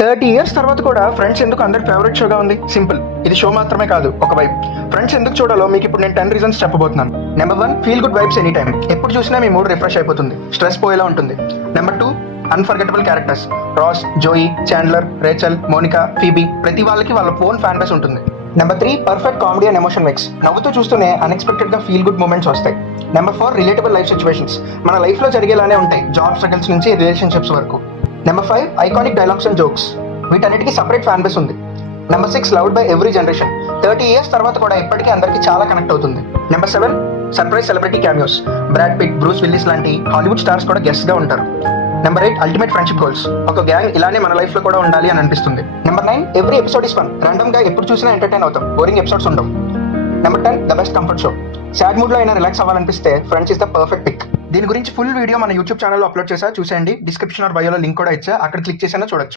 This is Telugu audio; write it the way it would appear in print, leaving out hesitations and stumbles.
30 ఇయర్స్ తర్వాత కూడా ఫ్రెండ్స్ ఎందుకు అందరి ఫేవరెట్ షోగా ఉంది? సింపుల్, ఇది షో మాత్రమే కాదు, ఒక వైబ్. ఫ్రెండ్స్ ఎందుకు చూడాలో మీకు ఇప్పుడు నేను 10 రీజన్స్ చెప్పబోతున్నాను. Number 1, feel good vibes any time. ఎప్పుడు చూసినా మీ మూడ్ రిఫ్రెష్ అయిపోతుంది, స్ట్రెస్ పోయేలా ఉంటుంది. Number 2, unforgettable characters. Ross, Joey, Chandler, Rachel, Monica, Phoebe, ప్రతి వాళ్ళకి వాళ్ళ ఓన్ ఫ్యాన్ బేస్ ఉంటుంది. Number 3, perfect comedy and emotion mix. నవ్వుతూ చూస్తూనే అన్ఎక్స్పెక్టెడ్ గా ఫీల్ గుడ్ మూమెంట్స్ వస్తాయి. Number 4, relatable life situations. మన లైఫ్ లో జరిగేలానే ఉంటాయి, జాబ్ స్ట్రగల్స్ నుంచి రిలేషన్షిప్స్ వరకు. Number 5, iconic dialogues and jokes. వీటన్నిటికీ సపరేట్ ఫ్యాన్ బేస్ ఉంది. Number 6, loved by every generation. 30 years తర్వాత కూడా ఇప్పటికీ అందరికీ చాలా కనెక్ట్ అవుతుంది. Number 7, surprise celebrity cameos. Brad Pitt, Bruce Willis లాంటి హాలీవుడ్ స్టార్స్ కూడా గెస్ట్ గా ఉంటారు. Number 8, ultimate friendship goals. ఒక గ్యాంగ్ ఇలానే మన లైఫ్ లో కూడా ఉండాలి అని అనిపిస్తుంది. Number 9, every episode is fun. Random గా ఎప్పుడు చూసినా ఎంటర్టైన్ అవుతాం, బోరింగ్ ఎపిసోడ్స్ ఉండవు. Number 10, the best comfort show. Sad mood లో అయినా రిలాక్స్ అవ్వాలనిపిస్తే friends is the perfect pick. దీని గురించి ఫుల్ వీడియో మన యూట్యూబ్ ఛానల్లో అప్లోడ్ చేసా, చూసేయండి. డిస్క్రిప్షన్ ఆర్ బయోలో లింక్ కూడా ఇచ్చా, అక్కడ క్లిక్ చేసినా చూడొచ్చు.